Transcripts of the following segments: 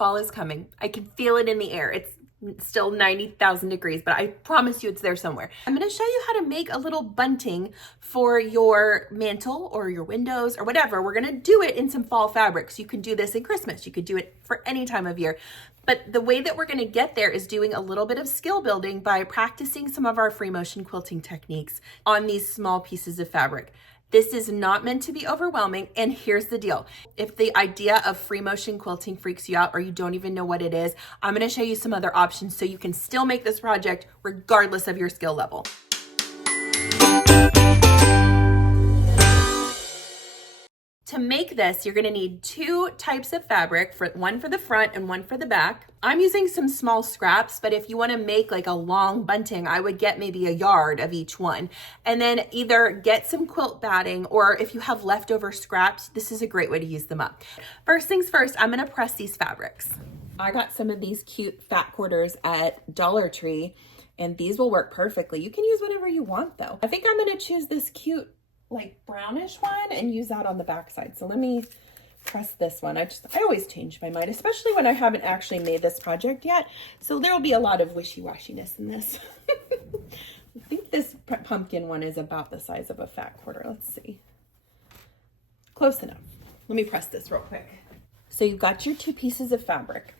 Fall is coming. I can feel it in the air. It's still 90,000 degrees, but I promise you it's there somewhere. I'm gonna show you how to make a little bunting for your mantle or your windows or whatever. We're gonna do it in some fall fabrics. You can do this in Christmas. You could do it for any time of year. But the way that we're gonna get there is doing a little bit of skill building by practicing some of our free motion quilting techniques on these small pieces of fabric. This is not meant to be overwhelming, and here's the deal. If the idea of free motion quilting freaks you out or you don't even know what it is, I'm gonna show you some other options so you can still make this project regardless of your skill level. To make this, you're gonna need two types of fabric, one for the front and one for the back. I'm using some small scraps, but if you wanna make like a long bunting, I would get maybe a yard of each one. And then either get some quilt batting, or if you have leftover scraps, this is a great way to use them up. First things first, I'm gonna press these fabrics. I got some of these cute fat quarters at Dollar Tree, and these will work perfectly. You can use whatever you want though. I think I'm gonna choose this cute like brownish one and use that on the back side. So let me press this one. I always change my mind, especially when I haven't actually made this project yet. So there will be a lot of wishy-washiness in this. I think this pumpkin one is about the size of a fat quarter. Let's see. Close enough. Let me press this real quick. So you've got your two pieces of fabric.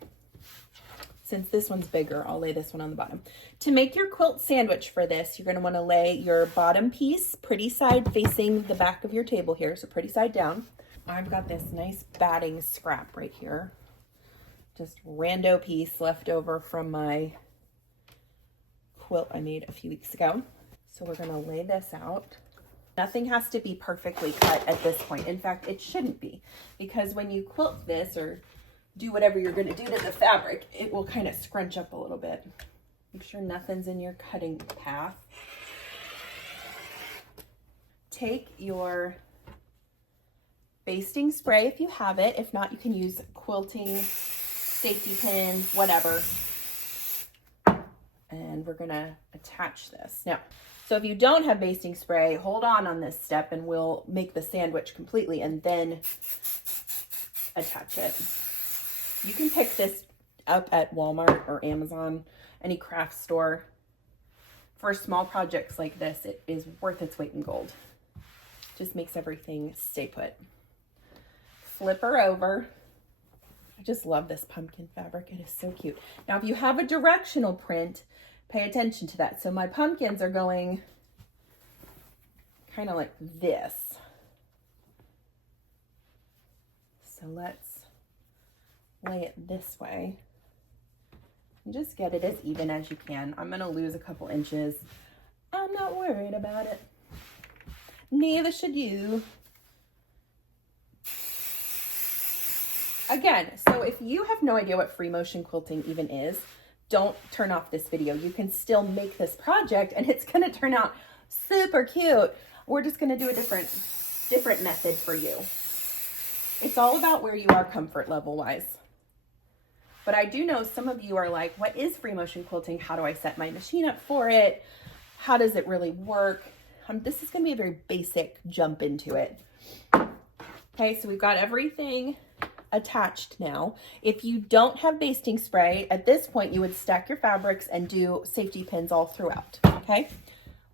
Since this one's bigger, I'll lay this one on the bottom. To make your quilt sandwich for this, you're gonna wanna lay your bottom piece pretty side facing the back of your table here, so pretty side down. I've got this nice batting scrap right here. Just rando piece left over from my quilt I made a few weeks ago. So we're gonna lay this out. Nothing has to be perfectly cut at this point. In fact, it shouldn't be, because when you quilt this or do whatever you're going to do to the fabric, it will kind of scrunch up a little bit. Make sure nothing's in your cutting path. Take your basting spray if you have it. If not, you can use quilting, safety pins, whatever. And we're going to attach this. Now, so if you don't have basting spray, hold on this step and we'll make the sandwich completely and then attach it. You can pick this up at Walmart or Amazon, any craft store. For small projects like this, it is worth its weight in gold. Just makes everything stay put. Flip her over. I just love this pumpkin fabric. It is so cute. Now, if you have a directional print, pay attention to that. So my pumpkins are going kind of like this. So let's lay it this way and just get it as even as you can. I'm gonna lose a couple inches. I'm not worried about it. Neither should you. Again, so if you have no idea what free motion quilting even is, don't turn off this video. You can still make this project and it's gonna turn out super cute. We're just gonna do a different method for you. It's all about where you are comfort level wise. But I do know some of you are like, what is free motion quilting? How do I set my machine up for it? How does it really work? This is gonna be a very basic jump into it. Okay, so we've got everything attached now. If you don't have basting spray, at this point you would stack your fabrics and do safety pins all throughout, okay?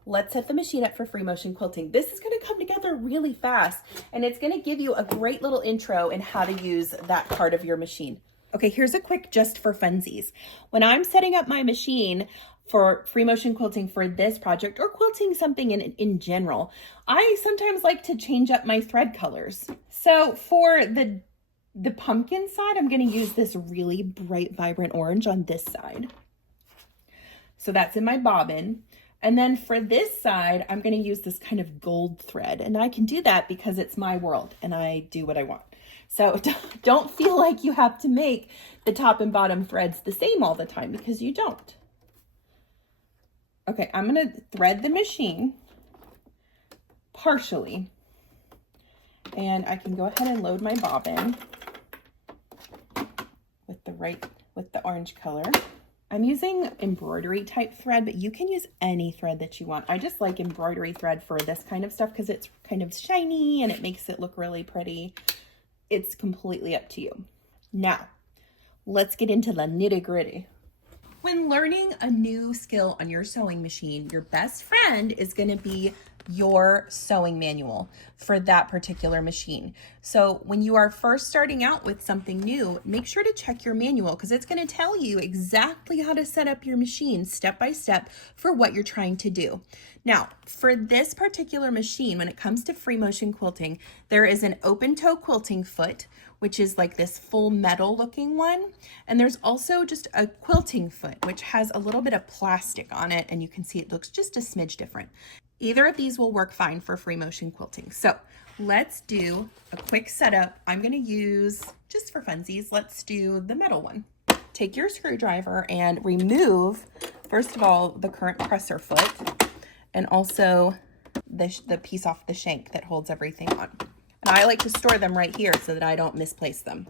Let's set the machine up for free motion quilting. This is gonna come together really fast and it's gonna give you a great little intro in how to use that part of your machine. Okay, here's a quick just for funsies. When I'm setting up my machine for free motion quilting for this project or quilting something in general, I sometimes like to change up my thread colors. So for the pumpkin side, I'm gonna use this really bright, vibrant orange on this side. So that's in my bobbin. And then for this side, I'm gonna use this kind of gold thread. And I can do that because it's my world and I do what I want. So don't feel like you have to make the top and bottom threads the same all the time because you don't. Okay, I'm gonna thread the machine partially. And I can go ahead and load my bobbin with the orange color. I'm using embroidery type thread, but you can use any thread that you want. I just like embroidery thread for this kind of stuff because it's kind of shiny and it makes it look really pretty. It's completely up to you. Now, Let's get into the nitty-gritty. When learning a new skill on your sewing machine, your best friend is going to be your sewing manual for that particular machine. So when you are first starting out with something new, make sure to check your manual because it's going to tell you exactly how to set up your machine step by step for what you're trying to do. Now, for this particular machine, when it comes to free motion quilting, there is an open toe quilting foot, which is like this full metal looking one. And there's also just a quilting foot, which has a little bit of plastic on it. And you can see it looks just a smidge different. Either of these will work fine for free motion quilting. So let's do a quick setup. I'm gonna use, just for funsies, let's do the metal one. Take your screwdriver and remove, first of all, the current presser foot and also the piece off the shank that holds everything on. And I like to store them right here so that I don't misplace them.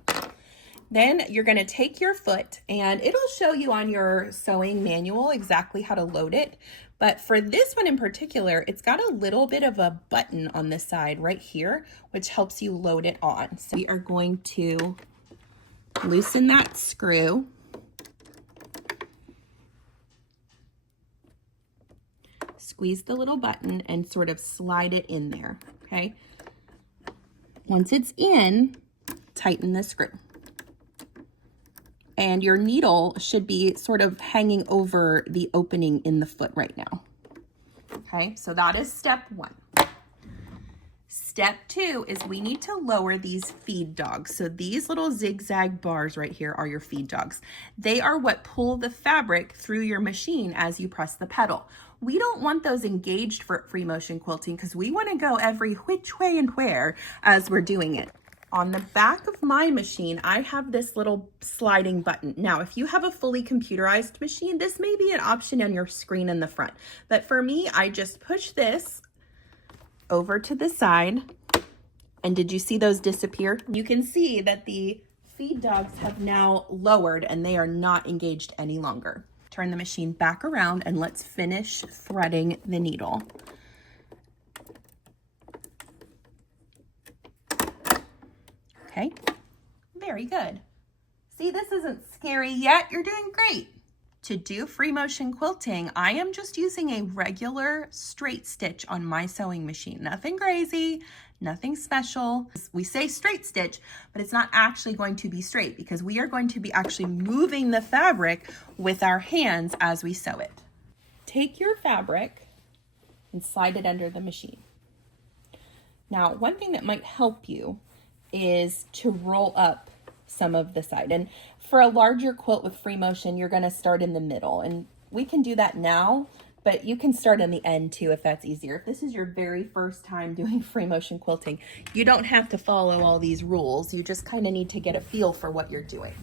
Then you're going to take your foot and it'll show you on your sewing manual exactly how to load it. But for this one in particular, it's got a little bit of a button on the side right here, which helps you load it on. So we are going to loosen that screw. Squeeze the little button and sort of slide it in there, okay? Once it's in, tighten the screw. And your needle should be sort of hanging over the opening in the foot right now. Okay, so that is step one. Step two is we need to lower these feed dogs. So these little zigzag bars right here are your feed dogs. They are what pull the fabric through your machine as you press the pedal. We don't want those engaged for free motion quilting because we want to go every which way and where as we're doing it. On the back of my machine, I have this little sliding button. Now, if you have a fully computerized machine, this may be an option on your screen in the front. But for me, I just push this over to the side. And did you see those disappear? You can see that the feed dogs have now lowered and they are not engaged any longer. Turn the machine back around and let's finish threading the needle. Okay, very good. See, this isn't scary yet. You're doing great. To do free motion quilting, I am just using a regular straight stitch on my sewing machine. Nothing crazy, nothing special. We say straight stitch, but it's not actually going to be straight because we are going to be actually moving the fabric with our hands as we sew it. Take your fabric and slide it under the machine. Now, one thing that might help you is to roll up some of the side. And for a larger quilt with free motion, you're going to start in the middle. And we can do that now, but you can start in the end too if that's easier. If this is your very first time doing free motion quilting, you don't have to follow all these rules. You just kind of need to get a feel for what you're doing.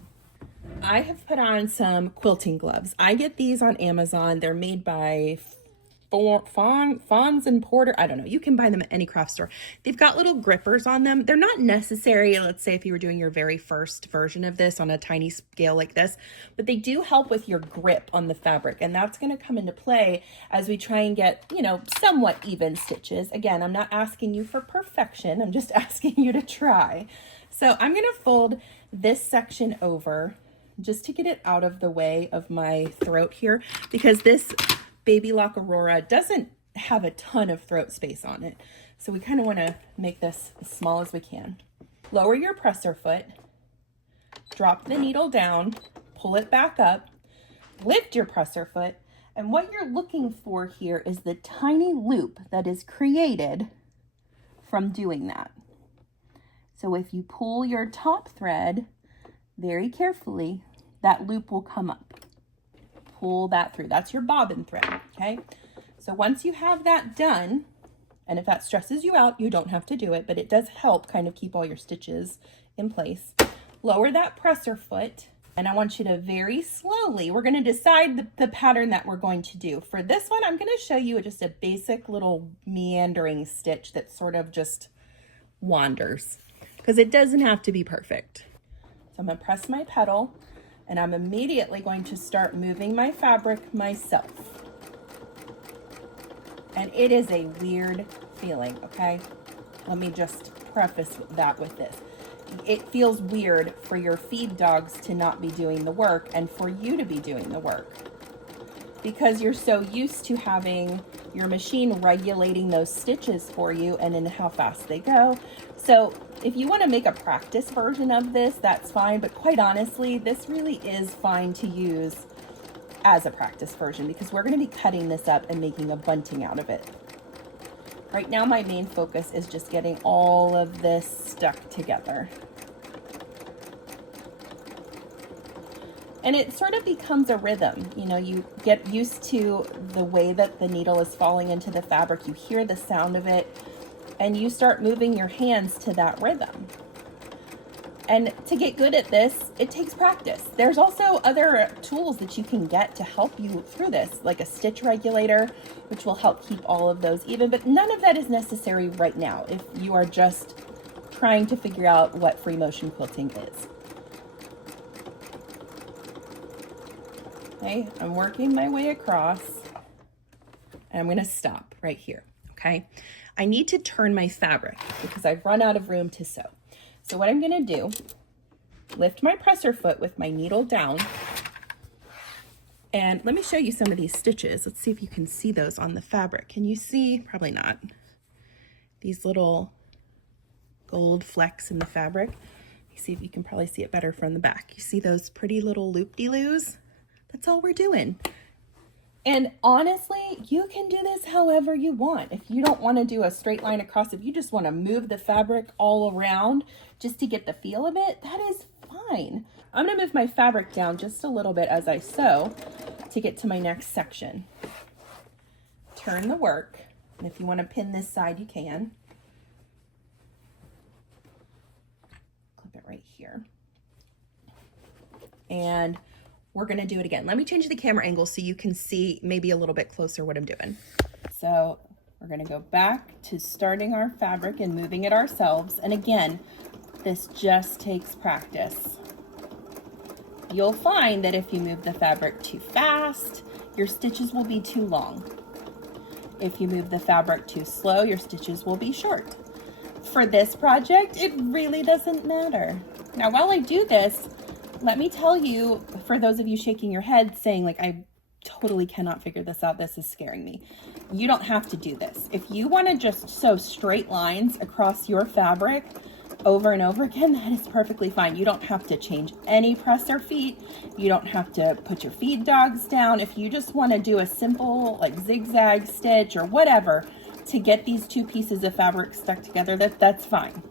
I have put on some quilting gloves. I get these on Amazon. They're made by Fons and Porter. I don't know. You can buy them at any craft store. They've got little grippers on them. They're not necessary, let's say if you were doing your very first version of this on a tiny scale like this, but they do help with your grip on the fabric. And that's going to come into play as we try and get, somewhat even stitches. Again, I'm not asking you for perfection. I'm just asking you to try. So I'm going to fold this section over just to get it out of the way of my throat here, because this Baby Lock Aurora doesn't have a ton of throat space on it. So we kind of want to make this as small as we can. Lower your presser foot, drop the needle down, pull it back up, lift your presser foot, and what you're looking for here is the tiny loop that is created from doing that. So if you pull your top thread very carefully, that loop will come up. Pull that through. That's your bobbin thread, okay? So once you have that done, and if that stresses you out, you don't have to do it, but it does help kind of keep all your stitches in place. Lower that presser foot, and I want you to very slowly, we're going to decide the pattern that we're going to do. For this one, I'm going to show you just a basic little meandering stitch that sort of just wanders, because it doesn't have to be perfect. So I'm going to press my pedal, and I'm immediately going to start moving my fabric myself. And it is a weird feeling, okay? Let me just preface that with this. it feels weird for your feed dogs to not be doing the work and for you to be doing the work, because you're so used to having your machine regulating those stitches for you and then how fast they go. So if you want to make a practice version of this, that's fine. But quite honestly, this really is fine to use as a practice version, because we're going to be cutting this up and making a bunting out of it. Right now, my main focus is just getting all of this stuck together. And it sort of becomes a rhythm. You know, you get used to the way that the needle is falling into the fabric. You hear the sound of it, and you start moving your hands to that rhythm. And to get good at this, it takes practice. There's also other tools that you can get to help you through this, like a stitch regulator, which will help keep all of those even, but none of that is necessary right now if you are just trying to figure out what free motion quilting is. Okay, I'm working my way across, and I'm gonna stop right here, okay? I need to turn my fabric because I've run out of room to sew. So what I'm gonna do, lift my presser foot with my needle down, and let me show you some of these stitches. Let's see if you can see those on the fabric. Can you see? Probably not. These little gold flecks in the fabric. You see if you can probably see it better from the back. You see those pretty little loop-de-loos? That's all we're doing. And honestly, you can do this however you want. If you don't want to do a straight line across, if you just want to move the fabric all around just to get the feel of it, that is fine. I'm going to move my fabric down just a little bit as I sew to get to my next section. Turn the work, and if you want to pin this side, you can. Clip it right here. And we're gonna do it again. Let me change the camera angle so you can see maybe a little bit closer what I'm doing. So we're gonna go back to starting our fabric and moving it ourselves. And again, this just takes practice. You'll find that if you move the fabric too fast, your stitches will be too long. If you move the fabric too slow, your stitches will be short. For this project, it really doesn't matter. Now, while I do this, let me tell you, for those of you shaking your head saying like, I totally cannot figure this out, this is scaring me. You don't have to do this. If you want to just sew straight lines across your fabric over and over again, that is perfectly fine. You don't have to change any press or feet. You don't have to put your feed dogs down. If you just want to do a simple like zigzag stitch or whatever to get these two pieces of fabric stuck together, that's fine.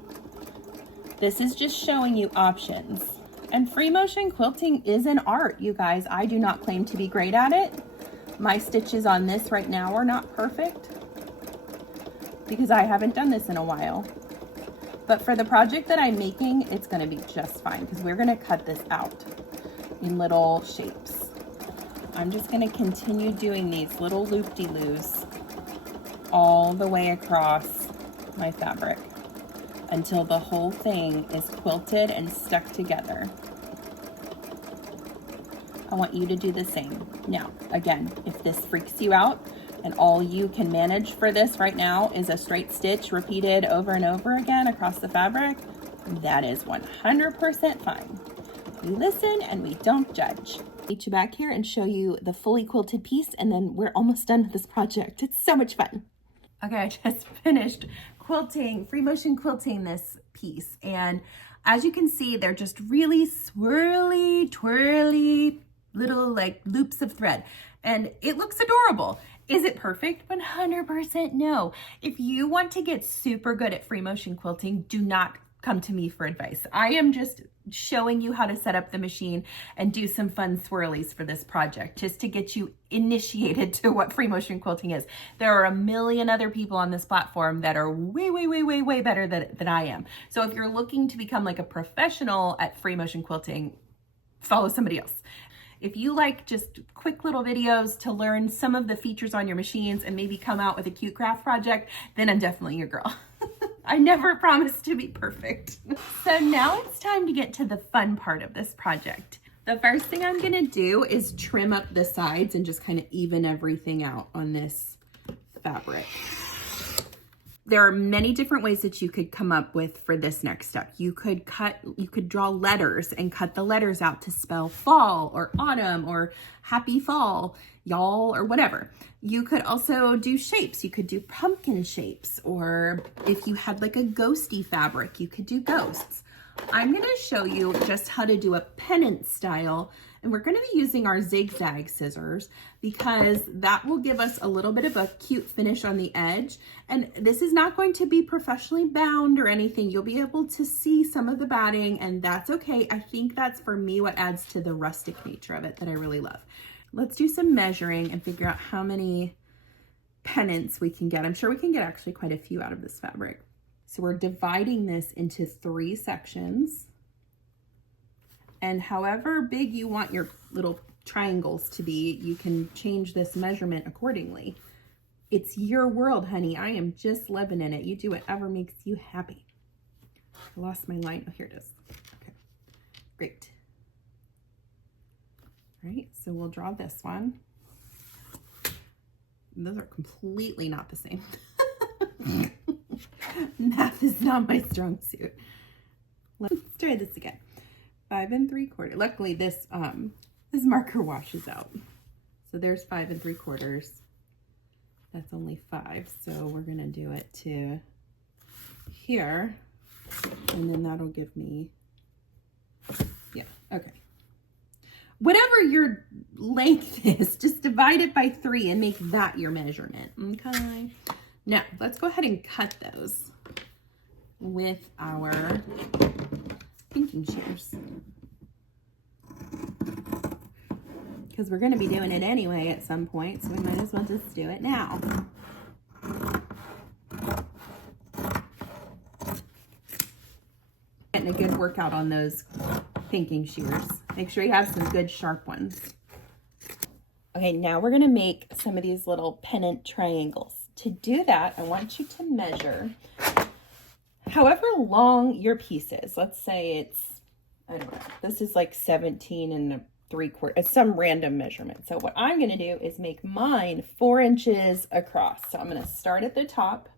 This is just showing you options. And free motion quilting is an art, you guys. I do not claim to be great at it. My stitches on this right now are not perfect because I haven't done this in a while. But for the project that I'm making, it's gonna be just fine because we're gonna cut this out in little shapes. I'm just gonna continue doing these little loop-de-loos all the way across my fabric until the whole thing is quilted and stuck together. I want you to do the same. Now, again, if this freaks you out and all you can manage for this right now is a straight stitch repeated over and over again across the fabric, that is 100% fine. We listen and we don't judge. I'll meet you back here and show you the fully quilted piece, and then we're almost done with this project. It's so much fun. Okay, I just finished quilting, free motion quilting this piece. And as you can see, they're just really swirly, twirly little like loops of thread. And it looks adorable. Is it perfect? 100% no. If you want to get super good at free motion quilting, do not come to me for advice. I am just showing you how to set up the machine and do some fun swirlies for this project, just to get you initiated to what free motion quilting is. There are a million other people on this platform that are way better than I am. So if you're looking to become like a professional at free motion quilting, follow somebody else. If you like just quick little videos to learn some of the features on your machines and maybe come out with a cute craft project, then I'm definitely your girl. I never promised to be perfect. So now it's time to get to the fun part of this project. The first thing I'm gonna do is trim up the sides and just kind of even everything out on this fabric. There are many different ways that you could come up with for this next step. You could draw letters and cut the letters out to spell fall or autumn or happy fall, y'all, or whatever. You could also do shapes. You could do pumpkin shapes, or if you had like a ghosty fabric, you could do ghosts. I'm gonna show you just how to do a pennant style, and we're gonna be using our zigzag scissors because that will give us a little bit of a cute finish on the edge. And this is not going to be professionally bound or anything. You'll be able to see some of the batting, and that's okay. I think that's, for me, what adds to the rustic nature of it that I really love. Let's do some measuring and figure out how many pennants we can get. I'm sure we can get actually quite a few out of this fabric. So we're dividing this into 3 sections. And however big you want your little triangles to be, you can change this measurement accordingly. It's your world, honey. I am just living in it. You do whatever makes you happy. I lost my line. Oh, here it is. Okay, great. All right, so we'll draw this one. Those are completely not the same. Math is not my strong suit. Let's try this again. 5 3/4. Luckily, this marker washes out. So there's 5 3/4. That's only 5. So we're gonna do it to here, and then that'll give me, yeah, okay. Whatever your length is, just divide it by 3 and make that your measurement. Okay. Now let's go ahead and cut those with our pinking shears, because we're going to be doing it anyway at some point, so we might as well just do it now. Getting a good workout on those pinking shears. Make sure you have some good sharp ones. Okay, now we're going to make some of these little pennant triangles. To do that, I want you to measure however long your piece is. Let's say it's, I don't know, this is like 17 3/4, it's some random measurement. So what I'm gonna do is make mine 4 inches across. So I'm gonna start at the top,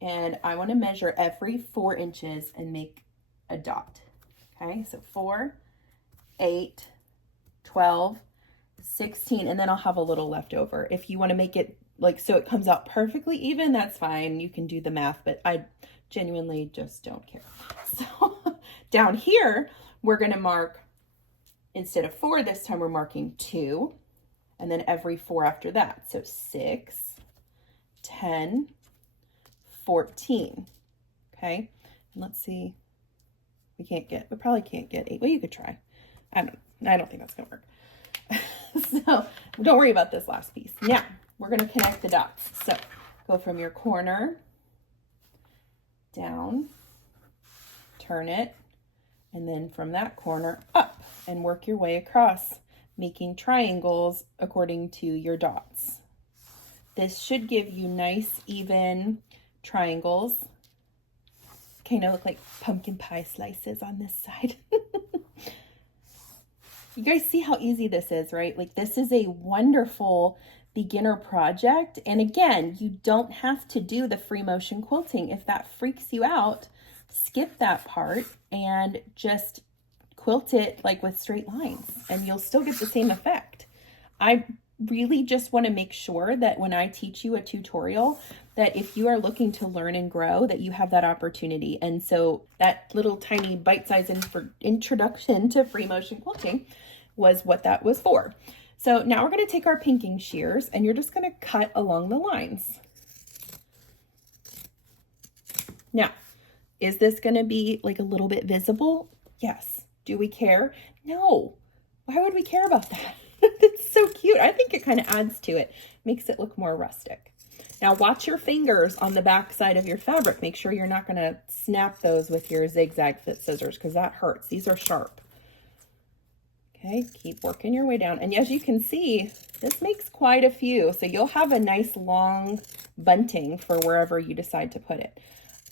and I wanna measure every 4 inches and make a dot. Okay, so 4, 8, 12, 16, and then I'll have a little left over. If you wanna make it like so it comes out perfectly even, that's fine. You can do the math, but I genuinely just don't care. So down here, we're gonna mark, instead of 4 this time, we're marking 2, and then every 4 after that. So 6, 10, 14, okay? And let's see, we probably can't get 8. Well, you could try. I don't think that's gonna work. So don't worry about this last piece. Now, we're gonna connect the dots. So go from your corner down, turn it, and then from that corner up, and work your way across, making triangles according to your dots. This should give you nice, even triangles. Kind of look like pumpkin pie slices on this side. You guys see how easy this is, right? Like, this is a wonderful beginner project. And again, you don't have to do the free motion quilting. If that freaks you out, skip that part and just quilt it like with straight lines, and you'll still get the same effect. I really just want to make sure that when I teach you a tutorial, that if you are looking to learn and grow, that you have that opportunity. And so that little tiny bite-sized introduction to free motion quilting was what that was for. So now we're going to take our pinking shears, and you're just going to cut along the lines. Now, is this going to be like a little bit visible? Yes. Do we care? No. Why would we care about that? It's so cute. I think it kind of adds to it, makes it look more rustic. Now watch your fingers on the back side of your fabric. Make sure you're not going to snap those with your zigzag fit scissors, because that hurts. These are sharp. Okay, keep working your way down. And as you can see, this makes quite a few. So you'll have a nice long bunting for wherever you decide to put it.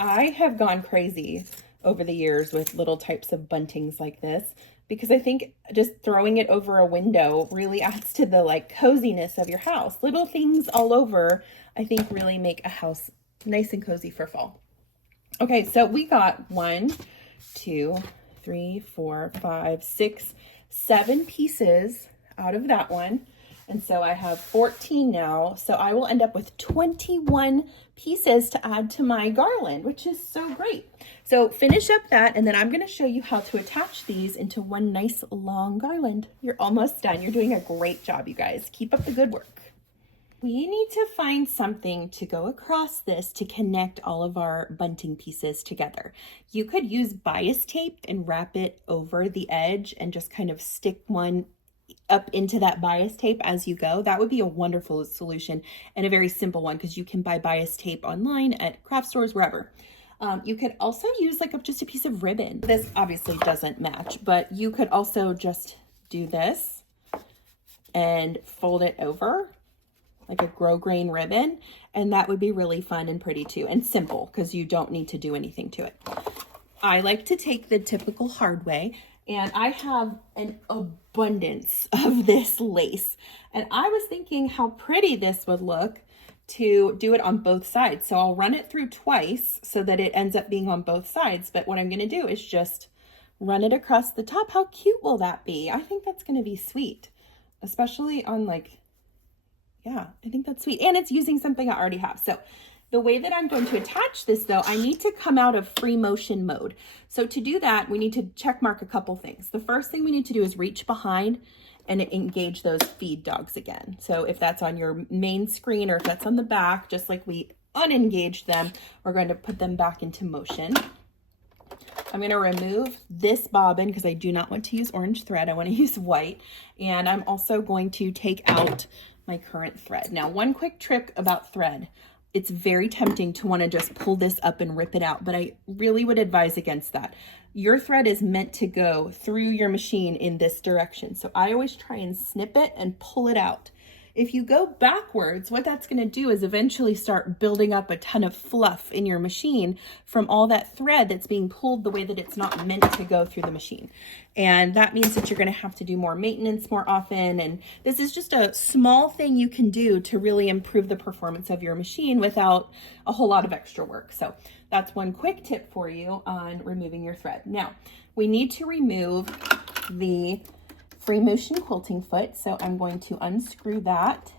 I have gone crazy over the years with little types of buntings like this, because I think just throwing it over a window really adds to the like coziness of your house. Little things all over, I think, really make a house Nice and cozy for fall. Okay, so we got 1, 2, 3, 4, 5, 6, 7 pieces out of that one. And so I have 14 now. So I will end up with 21 pieces to add to my garland, which is so great. So finish up that, and then I'm going to show you how to attach these into one nice long garland. You're almost done. You're doing a great job, you guys. Keep up the good work. We need to find something to go across this to connect all of our bunting pieces together. You could use bias tape and wrap it over the edge and just kind of stick one up into that bias tape as you go. That would be a wonderful solution and a very simple one, because you can buy bias tape online at craft stores, wherever. You could also use like just a piece of ribbon. This obviously doesn't match, but you could also just do this and fold it over like a grosgrain ribbon, and that would be really fun and pretty too, and simple because you don't need to do anything to it. I like to take the typical hard way, and I have an abundance of this lace, and I was thinking how pretty this would look to do it on both sides. So I'll run it through twice so that it ends up being on both sides, but what I'm going to do is just run it across the top. How cute will that be? I think that's going to be sweet, especially on like, yeah, I think that's sweet. And it's using something I already have. So the way that I'm going to attach this though, I need to come out of free motion mode. So to do that, we need to check mark a couple things. The first thing we need to do is reach behind and engage those feed dogs again. So if that's on your main screen or if that's on the back, just like we unengaged them, we're going to put them back into motion. I'm going to remove this bobbin because I do not want to use orange thread. I want to use white. And I'm also going to take out my current thread. Now, one quick trick about thread. It's very tempting to want to just pull this up and rip it out, but I really would advise against that. Your thread is meant to go through your machine in this direction. So I always try and snip it and pull it out. If you go backwards, what that's going to do is eventually start building up a ton of fluff in your machine from all that thread that's being pulled the way that it's not meant to go through the machine. And that means that you're going to have to do more maintenance more often. And this is just a small thing you can do to really improve the performance of your machine without a whole lot of extra work. So that's one quick tip for you on removing your thread. Now, we need to remove the free motion quilting foot. So I'm going to unscrew that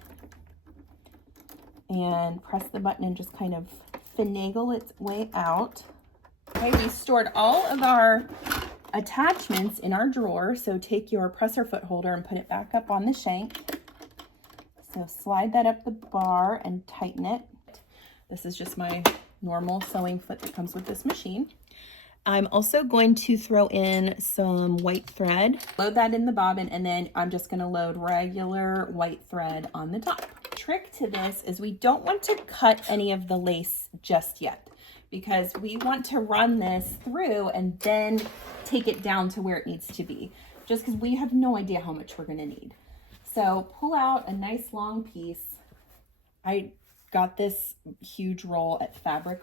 and press the button and just kind of finagle its way out. Okay, we stored all of our attachments in our drawer. So take your presser foot holder and put it back up on the shank. So slide that up the bar and tighten it. This is just my normal sewing foot that comes with this machine. I'm also going to throw in some white thread, load that in the bobbin, and then I'm just going to load regular white thread on the top. Trick to this is we don't want to cut any of the lace just yet, because we want to run this through and then take it down to where it needs to be, just because we have no idea how much we're going to need. So pull out a nice long piece. I got this huge roll at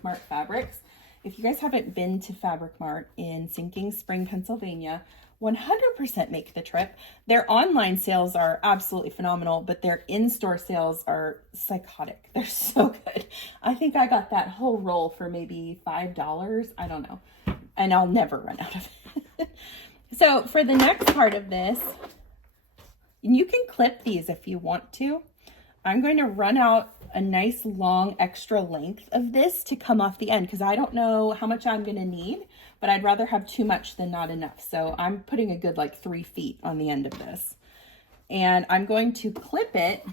Mart Fabrics. If you guys haven't been to Fabric Mart in Sinking Spring, Pennsylvania, 100% make the trip. Their online sales are absolutely phenomenal, but their in-store sales are psychotic. They're so good. I think I got that whole roll for maybe $5. I don't know. And I'll never run out of it. So for the next part of this, and you can clip these if you want to. I'm going to run out a nice long extra length of this to come off the end, because I don't know how much I'm going to need, but I'd rather have too much than not enough. So I'm putting a good like 3 feet on the end of this, and I'm going to clip it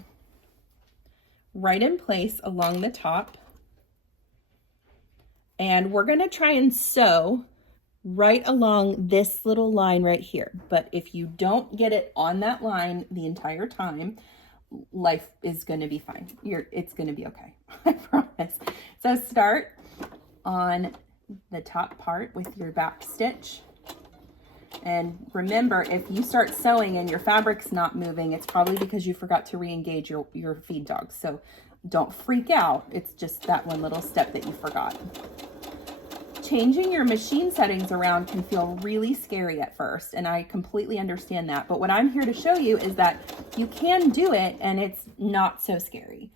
right in place along the top, and we're going to try and sew right along this little line right here. But if you don't get it on that line the entire time, life is going to be fine. It's going to be okay. I promise. So start on the top part with your back stitch. And remember, if you start sewing and your fabric's not moving, it's probably because you forgot to re-engage your feed dogs. So don't freak out. It's just that one little step that you forgot. Changing your machine settings around can feel really scary at first, and I completely understand that. But what I'm here to show you is that you can do it and it's not so scary.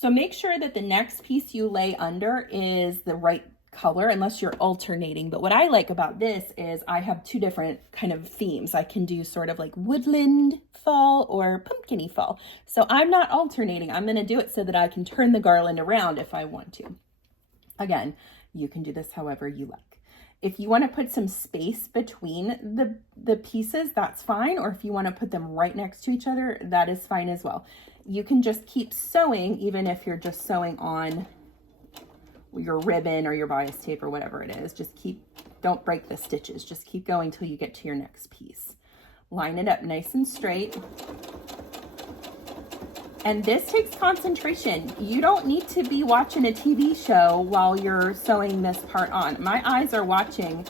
So make sure that the next piece you lay under is the right color, unless you're alternating. But what I like about this is I have two different kind of themes. I can do sort of like woodland fall or pumpkin-y fall. So I'm not alternating. I'm going to do it so that I can turn the garland around if I want to. Again, you can do this however you like. If you want to put some space between the pieces, that's fine. Or if you want to put them right next to each other, that is fine as well. You can just keep sewing even if you're just sewing on your ribbon or your bias tape or whatever it is. Just don't break the stitches. Just keep going till you get to your next piece. Line it up nice and straight. And this takes concentration. You don't need to be watching a TV show while you're sewing this part on. My eyes are watching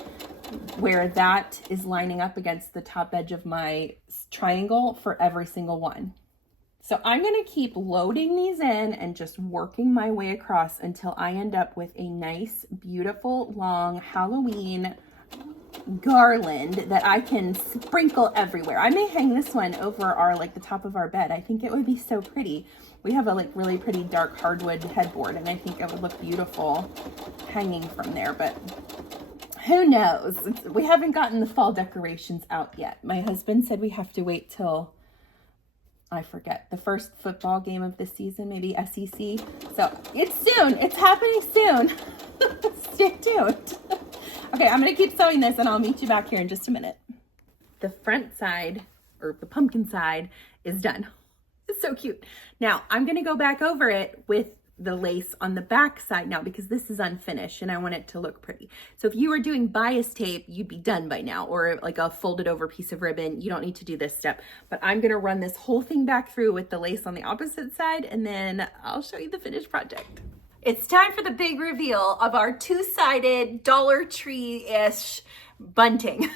where that is lining up against the top edge of my triangle for every single one. So I'm going to keep loading these in and just working my way across until I end up with a nice, beautiful, long Halloween garland that I can sprinkle everywhere. I may hang this one over the top of our bed. I think it would be so pretty. We have a really pretty dark hardwood headboard, and I think it would look beautiful hanging from there, but who knows? We haven't gotten the fall decorations out yet. My husband said we have to wait till, I forget, the first football game of the season, maybe SEC. So it's soon. It's happening soon. Stay tuned. Okay, I'm going to keep sewing this and I'll meet you back here in just a minute. The front side, or the pumpkin side, is done. It's so cute. Now, I'm going to go back over it with the lace on the back side now because this is unfinished and I want it to look pretty. So if you were doing bias tape, you'd be done by now, or like a folded over piece of ribbon. You don't need to do this step, but I'm going to run this whole thing back through with the lace on the opposite side, and then I'll show you the finished project. It's time for the big reveal of our two-sided Dollar Tree-ish bunting.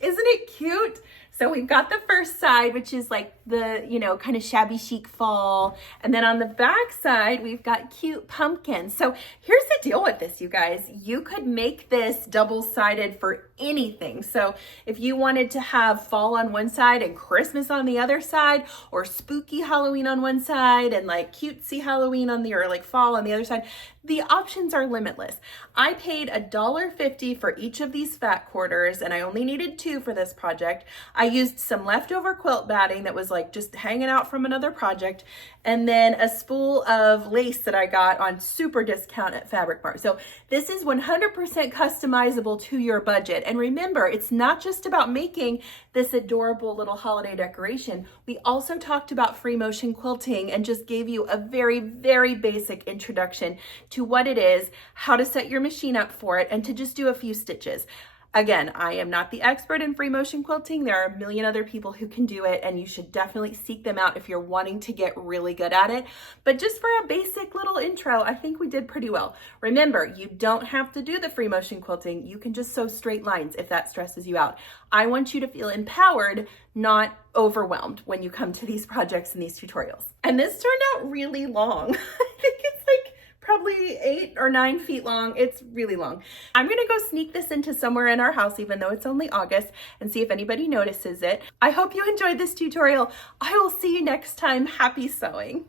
Isn't it cute? So we've got the first side, which is like the, kind of shabby chic fall. And then on the back side, we've got cute pumpkins. So here's the deal with this, you guys. You could make this double-sided for anything. So if you wanted to have fall on one side and Christmas on the other side, or spooky Halloween on one side and like cutesy Halloween on the, or like fall on the other side, the options are limitless. I paid $1.50 for each of these fat quarters, and I only needed 2 for this project. I used some leftover quilt batting that was like just hanging out from another project, and then a spool of lace that I got on super discount at Fabric Mart. So this is 100% customizable to your budget. And remember, it's not just about making this adorable little holiday decoration. We also talked about free motion quilting and just gave you a very, very basic introduction to what it is, how to set your machine up for it, and to just do a few stitches. Again, I am not the expert in free motion quilting. There are a million other people who can do it, and you should definitely seek them out if you're wanting to get really good at it. But just for a basic little intro, I think we did pretty well. Remember, you don't have to do the free motion quilting. You can just sew straight lines if that stresses you out. I want you to feel empowered, not overwhelmed when you come to these projects and these tutorials. And this turned out really long. I think it's like probably 8 or 9 feet long. It's really long. I'm gonna go sneak this into somewhere in our house, even though it's only August, and see if anybody notices it. I hope you enjoyed this tutorial. I will see you next time. Happy sewing.